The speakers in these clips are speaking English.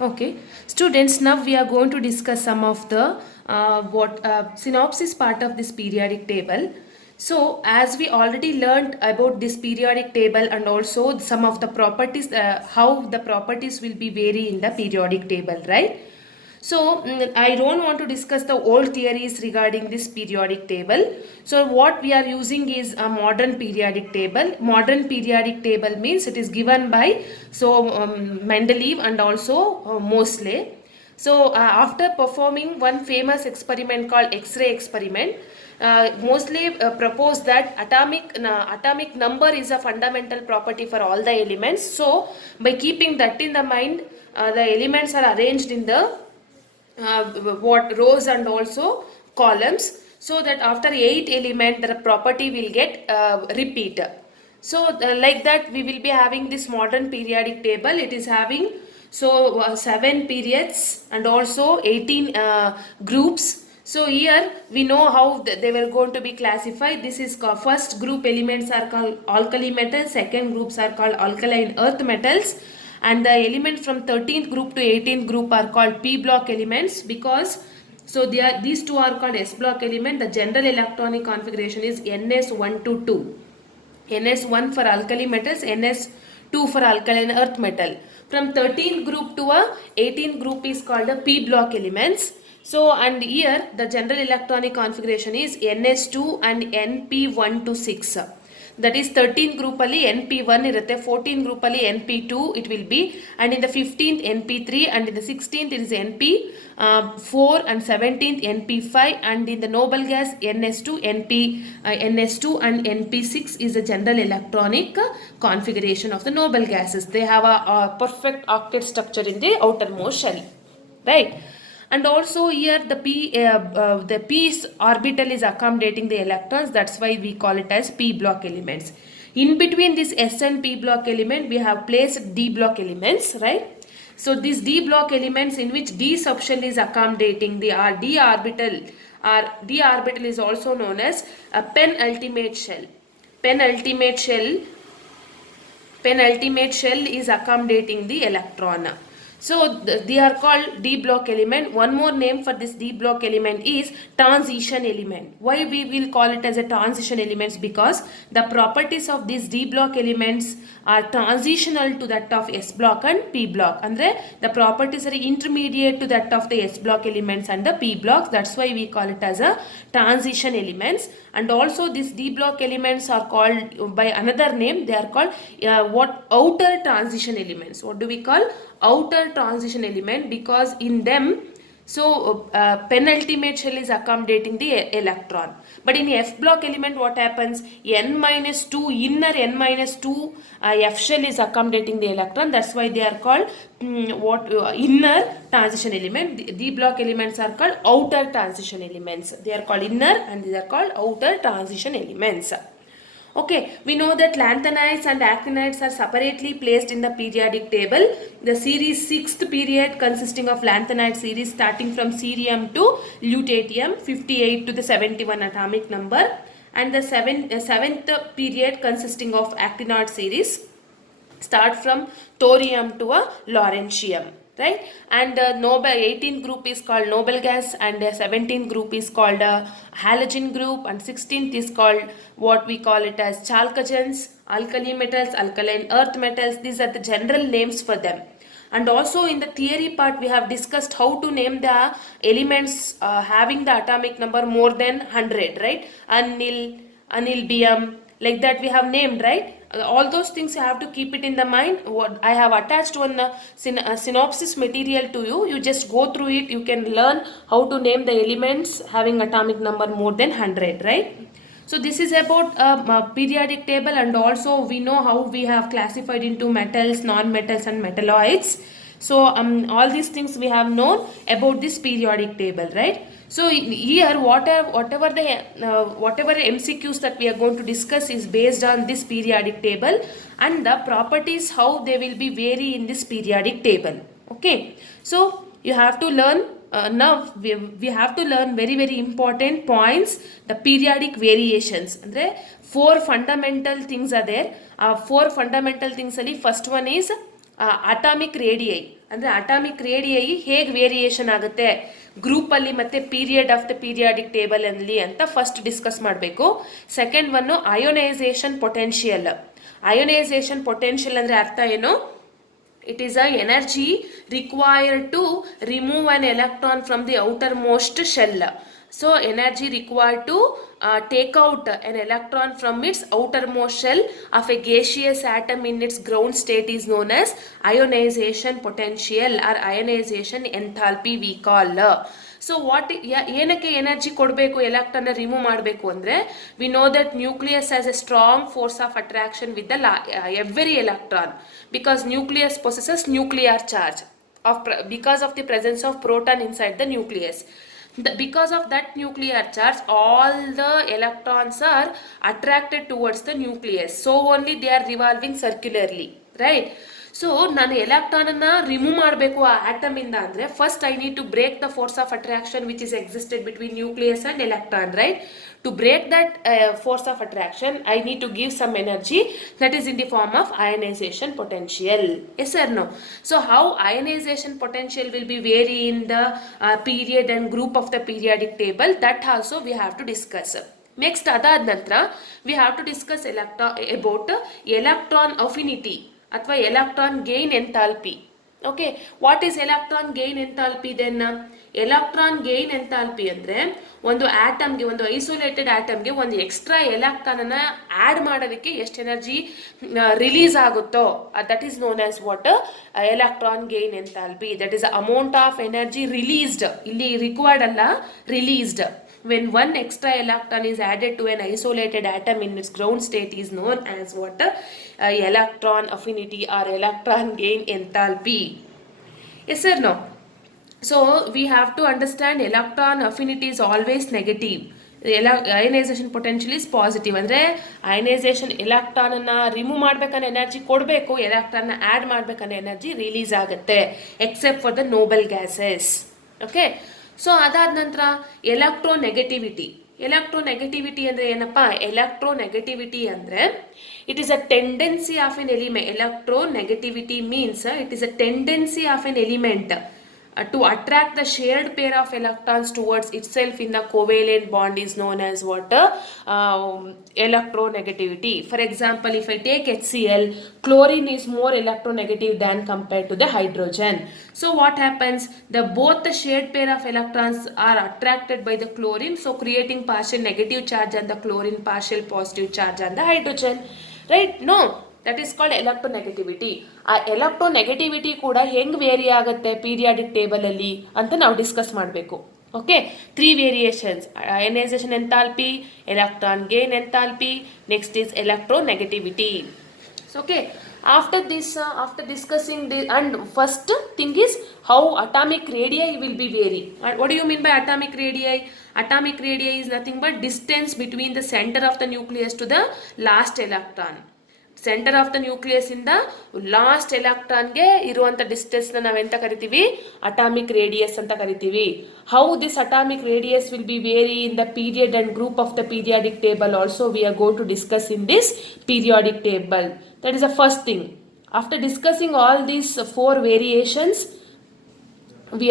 Okay, students, now we are going to discuss some of the what synopsis part of this periodic table. So, as we already learned about this periodic table and also some of the properties, how the properties will be vary in the periodic table, right? So, I don't want to discuss the old theories regarding this periodic table. So, what we are using is a modern periodic table. Modern periodic table means it is given by Mendeleev and also Moseley. So, after performing one famous experiment called X-ray experiment, Moseley proposed that atomic number is a fundamental property for all the elements. So, by keeping that in the mind, the elements are arranged in the what rows and also columns, so that after 8 element the property will get repeat. So like that we will be having this modern periodic table. It is having 7 periods and also 18 groups. So here we know how they were going to be classified. This is first group elements are called alkali metals, second groups are called alkaline earth metals, and the elements from 13th group to 18th group are called p block elements, because these two are called s block element. The general electronic configuration is ns1 to 2, ns1 for alkali metals, ns2 for alkaline earth metal. From 13th group to a 18th group is called a p block elements. So, and here the general electronic configuration is ns2 and np1 to 6. That is 13th group ಅಲ್ಲಿ np1 ಇರುತ್ತೆ, 14th group ಅಲ್ಲಿ np2 it will be, and in the 15th np3, and in the 16th it is np4, and 17th np5, and in the noble gas ns2 and np6 is the general electronic configuration of the noble gases. They have a perfect octet structure in the outermost shell, right? And also here the p orbital is accommodating the electrons. That's why we call it as p block elements. In between this s and p block element we have placed d block elements, right? So these d block elements in which d subshell is accommodating the d orbital, or d orbital is also known as a penultimate shell. penultimate shell Penultimate shell is accommodating the electron. So they are called d block element. One more name for this d block element is transition element. Why we will call it as a transition elements? Because the properties of these d block elements are transitional to that of s block and p block. Andre the properties are intermediate to that of the s block elements and the p blocks. That's why we call it as a transition elements. And also these d block elements are called by another name. They are called outer transition elements. What do we call outer transition element? Because in them penultimate shell is accommodating the electron. But in f block element what happens? N minus 2 inner n minus 2 f shell is accommodating the electron. That's why they are called inner transition element. D block elements are called outer transition elements. They are called inner and these are called outer transition elements. Okay, we know that lanthanides and actinides are separately placed in the periodic table. The series 6th period consisting of lanthanide series starting from cerium to lutetium 58 to the 71 atomic number, and the 7th period consisting of actinide series start from thorium to a lawrencium, right? And Nobel 18th group is called noble gas, and 17th group is called halogen group, and 16th is called what we call it as chalcogens, alkali metals, alkaline earth metals. These are the general names for them. And also in the theory part we have discussed how to name the elements having the atomic number more than 100, right? Anilbium, like that we have named, right? All those things you have to keep it in the mind. What I have attached one synopsis material to you. You just go through it. You can learn how to name the elements having atomic number more than 100, right? So this is about a periodic table, and also we know how we have classified into metals, non-metals and metalloids. So all these things we have known about this periodic table, right? So here whatever MCQs that we are going to discuss is based on this periodic table, and the properties how they will be vary in this periodic table. Okay, so you have to learn now we have to learn very important points, the periodic variations. Andre four fundamental things are there. Four fundamental things ali first one is atomic radii ಅಂದರೆ atomic radii ಹೇಗೆ variation ಆಗುತ್ತೆ ಗ್ರೂಪಲ್ಲಿ ಮತ್ತು period of the periodic ಟೇಬಲಲ್ಲಿ ಅಂತ first discuss ಮಾಡಬೇಕು. Second one ionisation potential. Ionisation potential ಅಂದರೆ ಅರ್ಥ ಏನು? It is a energy required to remove an electron from the outermost shell. So energy required to take out an electron from its outermost shell of a gaseous atom in its ground state is known as ionization potential or ionization enthalpy we call. So ಏನಕ್ಕೆ energy ಕೊಡಬೇಕು ಎಲೆಕ್ಟ್ರಾನ್ನ remove ಮಾಡಬೇಕು ಅಂದರೆ we know that nucleus has A strong force of attraction with the every electron because nucleus possesses nuclear charge because of the presence of proton inside the nucleus. Because of that nuclear charge, all the electrons are attracted towards the nucleus. So only they are revolving circularly, right? So ನಾನು ಎಲೆಕ್ಟ್ರಾನನ್ನು remove ಮಾಡಬೇಕು ಆ ಆಟಮಿಂದ ಅಂದರೆ first I need to break the force of attraction which is existed between nucleus and electron, right? To break that force of attraction, I need to give some energy that is in the form of ionization potential. Yes or no? So how ionization potential will be vary in the period and group of the periodic table, that also we have to discuss. Next, ಅದಾದ ನಂತರ we have to discuss about electron affinity ಅಥವಾ electron gain enthalpy. Okay, what is electron gain enthalpy then? Electron gain enthalpy ಅಂದರೆ ಒಂದು ಆಟಮ್ಗೆ, ಒಂದು isolated ಆಟಮ್ಗೆ ಒಂದು extra ಎಲೆಕ್ಟ್ರಾನನ್ನು add ಮಾಡೋದಕ್ಕೆ ಎಷ್ಟು energy release ಆಗುತ್ತೋ that is known as what electron gain enthalpy. That is amount of energy released, ಇಲ್ಲಿ required ಅಲ್ಲ, released. When one extra electron is added to an isolated atom in its ground state is known as what? Electron affinity or electron gain enthalpy. Yes or no? So we have to understand electron affinity is always negative. Ionisation potential is positive. ಅಂದರೆ ionisation ಎಲೆಕ್ಟ್ರಾನನ್ನು remove ಮಾಡಬೇಕನ್ನೋ energy ಕೊಡಬೇಕು, ಎಲೆಕ್ಟ್ರಾನ್ನ add ಮಾಡಬೇಕನ್ನೋ energy release ಆಗುತ್ತೆ accept for the Nobel gases. Okay, so ಅದಾದ ನಂತರ electronegativity. Electronegativity ಅಂದರೆ ಏನಪ್ಪ? Electronegativity ಅಂದರೆ it is a tendency of N element. Electronegativity means it is a tendency of N element to attract the shared pair of electrons towards itself in the covalent bond is known as what? Electronegativity. For example, if I take HCl, chlorine is more electronegative than compared to the hydrogen. So what happens? Both the shared pair of electrons are attracted by the chlorine, so creating partial negative charge on the chlorine, partial positive charge on the hydrogen, right? No, that is called electronegativity. ಆ electronegativity ಕೂಡ ಹೆಂಗೆ very ಆಗುತ್ತೆ periodic ಟೇಬಲಲ್ಲಿ ಅಂತ ನಾವು discuss ಮಾಡಬೇಕು. Okay, 3 variations: ionisation enthalpy, electron gain enthalpy, next is electronegativity. Okay, after discussing this, and first thing is how atomic radii will be vary. What do you mean by atomic radii? Atomic radii is nothing but distance between the center of the nucleus to the last electron. Center of the nucleus ಇಂದ last ಎಲೆಕ್ಟ್ರಾನ್ಗೆ ಇರುವಂಥ ಡಿಸ್ಟೆನ್ಸ್ನ ನಾವೆಂತ ಕರಿತೀವಿ? Atomic radius ಅಂತ ಕರಿತೀವಿ. How this atomic radius will be vary in the period and group of the periodic table also we are going to discuss in this periodic table. That is the first thing. After discussing all these 4 variations, we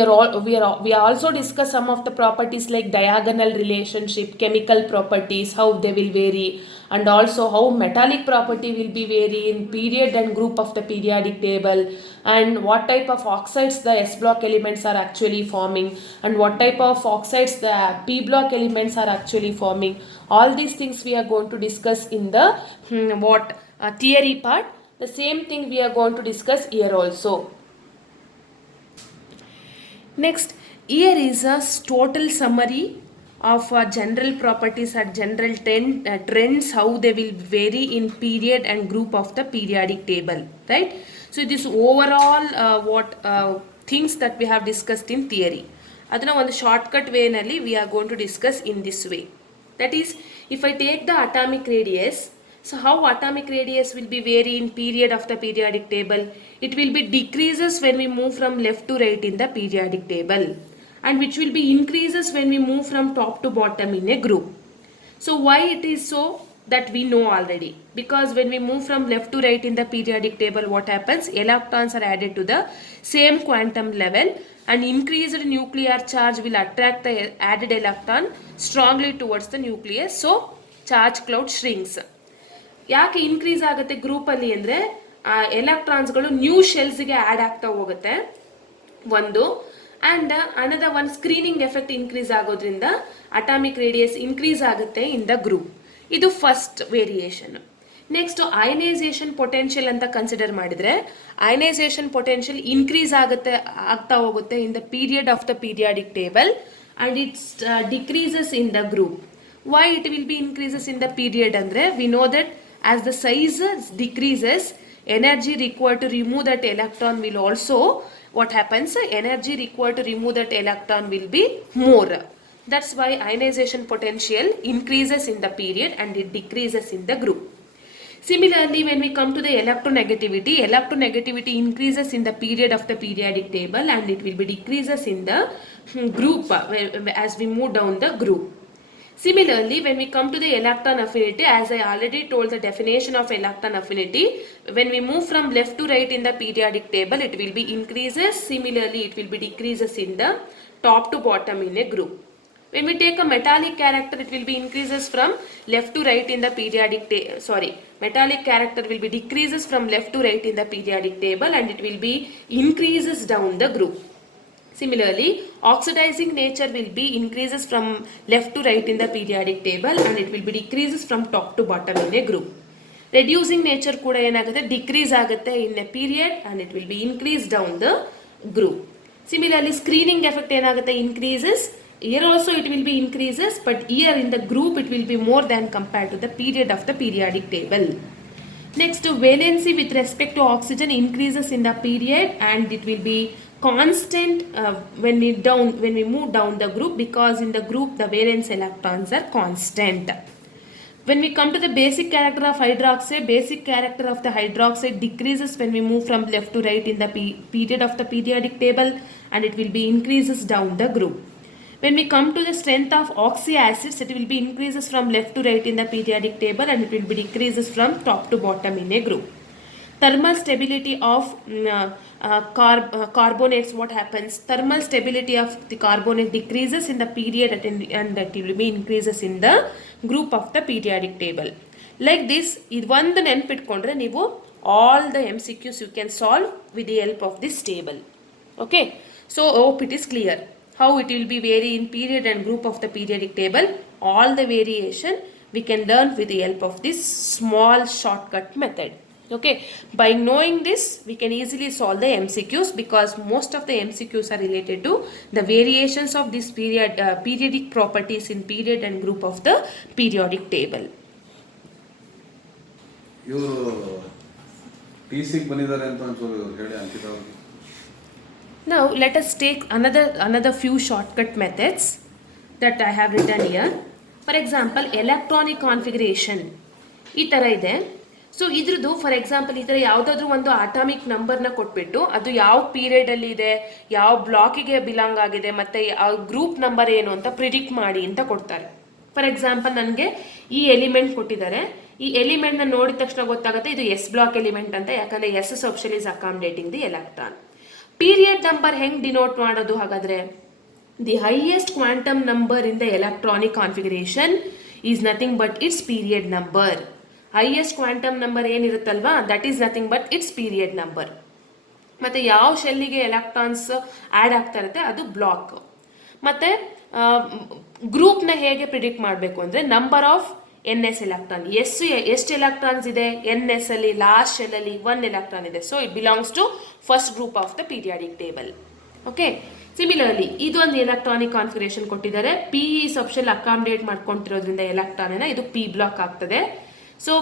also discuss some of the properties like diagonal relationship, chemical properties, how they will vary, and also how metallic property will be vary in period and group of the periodic table, and what type of oxides the S block elements are actually forming, and what type of oxides the P block elements are actually forming. All these things we are going to discuss in the theory part. The same thing we are going to discuss here also. Next, here is a total summary of general properties and general trends, how they will vary in period and group of the periodic table, right? So this overall things that we have discussed in theory, adana one shortcut way nalli we are going to discuss in this way. That is, if I take the atomic radius, so how atomic radius will be vary in period of the periodic table? It will be decreases when we move from left to right in the periodic table, and which will be increases when we move from top to bottom in a group. So why it is so? that we know already, because when we move from left to right in the periodic table, what happens? Electrons are added to the same quantum level, and increased nuclear charge will attract the added electron strongly towards the nucleus, so charge cloud shrinks. ಯಾಕೆ increase ಆಗುತ್ತೆ ಗ್ರೂಪಲ್ಲಿ ಅಂದರೆ ಎಲೆಕ್ಟ್ರಾನ್ಸ್ಗಳು new ಶೆಲ್ಸ್ಗೆ add ಆಗ್ತಾ ಹೋಗುತ್ತೆ ಒಂದು. And another one, screening effect increase ಆಗೋದ್ರಿಂದ atomic radius increase ಆಗುತ್ತೆ in the group. ಇದು first variation. Next ionization potential ಅಂತ ಕನ್ಸಿಡರ್ ಮಾಡಿದರೆ, ಅಯನೈಸೇಷನ್ ಪೊಟೆನ್ಷಿಯಲ್ ಇನ್ಕ್ರೀಸ್ ಆಗ್ತಾ ಹೋಗುತ್ತೆ in the period of the periodic table, and its decreases in the group. Why it will be increases in the period ಅಂದರೆ, we know that as the size decreases, energy required to remove that electron will also, what happens? Energy required to remove that electron will be more. That's why ionization potential increases in the period and it decreases in the group. Similarly, when we come to the electronegativity increases in the period of the periodic table and it will be decreases in the group as we move down the group. Similarly, when we come to the electron affinity, as I already told the definition of electron affinity, when we move from left to right in the periodic table, it will be increases. Similarly, it will be decreases in the top to bottom in a group. When we take a metallic character, it will be increases from left to right in the periodic table. Metallic character will be decreases from left to right in the periodic table and it will be increases down the group. Similarly, oxidizing nature will be increases from left to right in the periodic table and it will be decreases from top to bottom in a group. Reducing nature kuda enagutte decrease agutte in a period and it will be increased down the group. Similarly, screening effect enagutte increases. Here also it will be increases, but here in the group it will be more than compared to the period of the periodic table. Next, valency with respect to oxygen increases in the period and it will be constant when we move down the group, because in the group the valence electrons are constant. When we come to the basic character of hydroxide, basic character of the hydroxide decreases when we move from left to right in the period of the periodic table and it will be increases down the group. When we come to the strength of oxyacids, it will be increases from left to right in the periodic table and it will be decreases from top to bottom in a group. Thermal stability of carbonates, what happens? Thermal stability of the carbonate decreases in the period and that will be increases in the group of the periodic table. Like this, ಒಂದು ನೆನಪಿಟ್ಕೊಂಡ್ರೆ ನೀವು all the MCQs you can solve with the help of this table. Okay, so hope it is clear how it will be vary in period and group of the periodic table. All the variation we can learn with the help of this small shortcut method. Okay, by knowing this we can easily solve the MCQs, because most of the MCQs are related to the variations of this periodic properties in period and group of the periodic table. ಇವರು ಟಿಸಿಗೆ ಬಂದಿದ್ದಾರೆ ಅಂತ ಒಂಚೂರು ಹೇಳಿ ಅಂಕಿತ ಅವರಿಗೆ. Now let us take another few shortcut methods that I have written here. For example, electronic configuration ಈ ಥರ ಇದೆ. So ಇದ್ರದ್ದು ಫಾರ್ ಎಕ್ಸಾಂಪಲ್ ಈ ಥರ ಯಾವುದಾದ್ರೂ ಒಂದು ಅಟಾಮಿಕ್ ನಂಬರ್ನ ಕೊಟ್ಬಿಟ್ಟು ಅದು ಯಾವ ಪೀರಿಯಡಲ್ಲಿ ಇದೆ, ಯಾವ ಬ್ಲಾಕಿಗೆ ಬಿಲಾಂಗ್ ಆಗಿದೆ ಮತ್ತು ಯಾವ ಗ್ರೂಪ್ ನಂಬರ್ ಏನು ಅಂತ ಪ್ರಿಡಿಕ್ಟ್ ಮಾಡಿ ಅಂತ ಕೊಡ್ತಾರೆ. ಫಾರ್ ಎಕ್ಸಾಂಪಲ್ ನನಗೆ ಈ ಎಲಿಮೆಂಟ್ ಕೊಟ್ಟಿದ್ದಾರೆ, ಈ ಎಲಿಮೆಂಟ್ನ ನೋಡಿದ ತಕ್ಷಣ ಗೊತ್ತಾಗುತ್ತೆ ಇದು ಎಸ್ ಬ್ಲಾಕ್ ಎಲಿಮೆಂಟ್ ಅಂತ, ಯಾಕಂದರೆ s subshell is accommodating the electron. Period number ಹೆಂಗೆ ಡಿನೋಟ್ ಮಾಡೋದು ಹಾಗಾದರೆ? The highest quantum number in the electronic configuration is nothing but its period number. Highest quantum number ಏನಿರುತ್ತಲ್ವಾ, that is nothing but its period number. ಮತ್ತು ಯಾವ ಶೆಲ್ಲಿಗೆ electrons add ಆಗ್ತಾ ಇರುತ್ತೆ ಅದು block. ಮತ್ತು ಗ್ರೂಪ್ನ ಹೇಗೆ ಪ್ರಿಡಿಕ್ಟ್ ಮಾಡಬೇಕು ಅಂದರೆ number of N S electron, ಎಷ್ಟು ಎಲೆಕ್ಟ್ರಾನ್ಸ್ ಇದೆ ಎನ್ ಎಸ್ ಅಲ್ಲಿ, ಲಾಸ್ಟ್ ಶೆಲ್ಲಲ್ಲಿ 1 ಎಲೆಕ್ಟ್ರಾನ್ ಇದೆ, so it belongs to first group of the periodic table. Okay, similarly ಇದೊಂದು ಎಲೆಕ್ಟ್ರಾನಿಕ್ ಕಾನ್ಫಿಗರೇಷನ್ ಕೊಟ್ಟಿದ್ದಾರೆ, ಪಿ ಸಬ್ಶೆಲ್ ಅಕಾಮಡೇಟ್ ಮಾಡ್ಕೊತಿರೋದ್ರಿಂದ ಎಲೆಕ್ಟ್ರಾನ್ ಇದು ಪಿ ಬ್ಲಾಕ್ ಆಗ್ತದೆ. So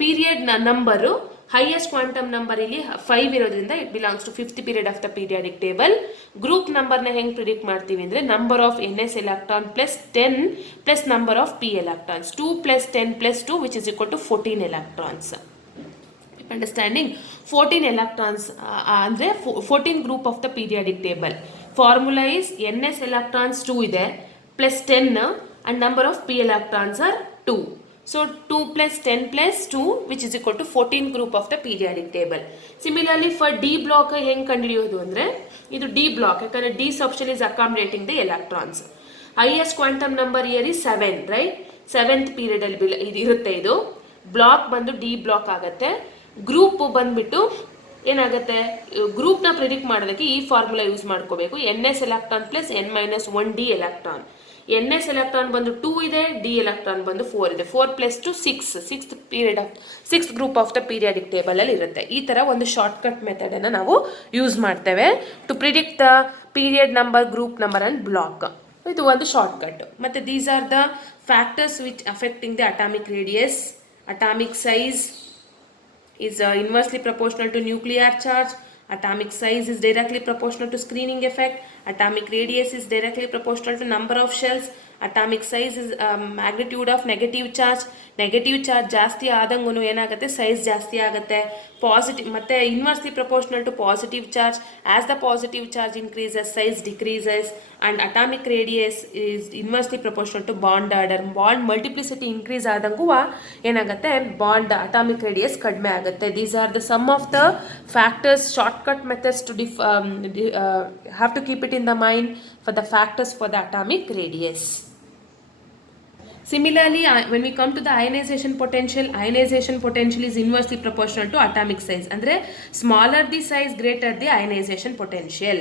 period number highest quantum number ಇಲ್ಲಿ 5 ಇರೋದ್ರಿಂದ it belongs to 5th period of the periodic table. Group ನಂಬರ್ನ ಹೆಂಗೆ predict ಮಾಡ್ತೀವಿ ಅಂದರೆ number of N S electron plus 10 plus number of P electrons, 2 + 10 + 2 which is equal to 14 electrons. Understanding? 14 electrons ಅಂದರೆ 14 group of the periodic table. Formula is N S electrons 2 ಇದೆ plus 10 and number of P electrons are 2. So 2 plus 10 plus 2 which is equal to 14 group of the periodic table. Similarly for D block ಹೆಂಗೆ ಕಂಡುಹಿಡಿಯೋದು ಅಂದರೆ ಇದು D block ಯಾಕಂದರೆ D subshell is accommodating the electrons. Highest quantum number here is 7 right. 7th period ಅಲ್ಲಿ ಇದು ಇರುತ್ತೆ. ಇದು block ಬಂದು D block ಆಗುತ್ತೆ. ಗ್ರೂಪ್ ಬಂದ್ಬಿಟ್ಟು ಏನಾಗುತ್ತೆ ಗ್ರೂಪ್ನ ಪ್ರಿಡಿಕ್ಟ್ ಮಾಡೋದಕ್ಕೆ ಈ ಫಾರ್ಮುಲಾ ಯೂಸ್ ಮಾಡ್ಕೋಬೇಕು. NS electron plus N-1 D electron. NS electron ಬಂದು 2 ಇದೆ, D electron ಬಂದು 4 ಇದೆ. 4 plus 2 6th group of the periodic table ಅಲ್ಲಿ ಇರುತ್ತೆ. ಈ ಥರ ಒಂದು ಶಾರ್ಟ್ಕಟ್ ಮೆಥಡನ್ನು ನಾವು ಯೂಸ್ ಮಾಡ್ತೇವೆ to predict the period number, group number and block. ಇದು ಒಂದು ಶಾರ್ಟ್ಕಟ್. ಮತ್ತು these are the factors which affecting the atomic radius. Atomic size is inversely proportional to nuclear charge. Atomic size is directly proportional to screening effect. Atomic radius is directly proportional to number of shells. Atomic size is magnitude of negative charge. Negative charge ಜಾಸ್ತಿ ಆದಂಗೂ ಏನಾಗುತ್ತೆ size ಜಾಸ್ತಿ ಆಗುತ್ತೆ. Positive ಮತ್ತು inversely proportional to positive charge. As the positive charge increases size decreases. And atomic radius is inversely proportional to bond order. Bond multiplicity increase ಆದಂಗೂ ಏನಾಗುತ್ತೆ bond atomic radius ಕಡಿಮೆ ಆಗುತ್ತೆ. These are the some of the factors, shortcut methods to have to keep it in the mind for the factors for the atomic radius. Similarly, when we come to the ionization potential is inversely proportional to atomic size. Andre smaller the size, greater the ionization potential.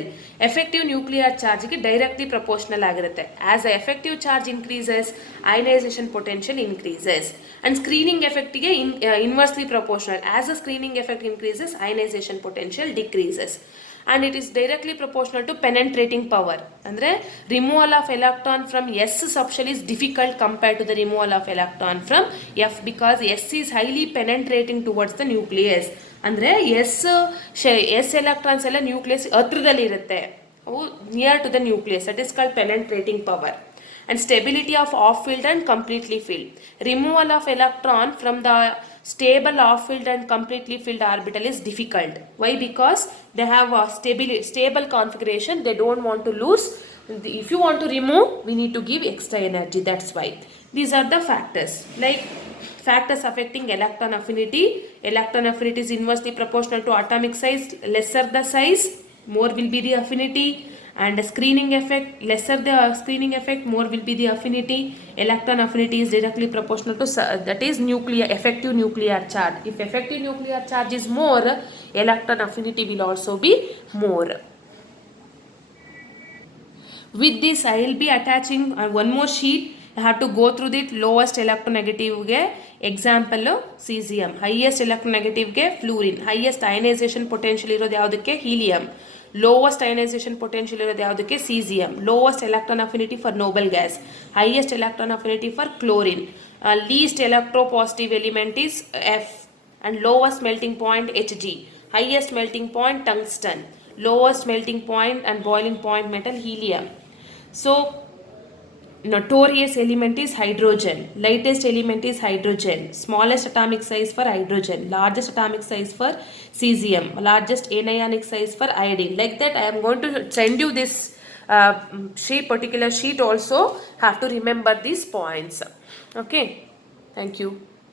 Effective nuclear charge ಗೆ directly proportional ಆಗಿರುತ್ತೆ. As the effective charge increases, ionization potential increases. And screening effect ಗೆ inversely proportional. As the screening effect increases, ionization potential decreases. And it is directly proportional to penetrating power. Andre removal of electron from S subshell is difficult compared to the removal of electron from F, because S is highly penetrating towards the nucleus. Andre S electrons ಎಲ್ಲ nucleus ಹತ್ರದಲ್ಲಿ ಇರುತ್ತೆ, ಅವು near to the nucleus. That is called penetrating power. And stability of off filled and completely filled. Removal of electron from the stable off filled and completely filled orbital is difficult. Why? Because they have a stable configuration. They don't want to lose. If you want to remove, we need to give extra energy. That's why. These are the factors. Like factors affecting electron affinity. Electron affinity is inversely proportional to atomic size. Lesser the size, more will be the affinity. And the screening effect, lesser the screening effect, more will be the affinity. Electron affinity is directly proportional to that is effective nuclear charge. If effective nuclear charge is more, electron affinity will also be more. With this I will be attaching one more sheet. I have to go through the lowest electronegative ಗೆ example cesium, highest electronegative ಗೆ fluorine, highest ionization potential ಇರೋದು ಯಾವುದಕ್ಕೆ helium, lowest ionization potential ಇರೋದು ಯಾವುದಕ್ಕೆ cesium, lowest electron affinity for noble gas, highest electron affinity for chlorine, least electropositive element is F, and lowest melting point Hg, highest melting point tungsten, lowest melting point and boiling point metal helium. So notorious element is hydrogen, lightest element is hydrogen, smallest atomic size for hydrogen, largest atomic size for cesium, largest anionic size for iodine. Like that I am going to send you this particular sheet also. Have to remember these points. Okay, thank you.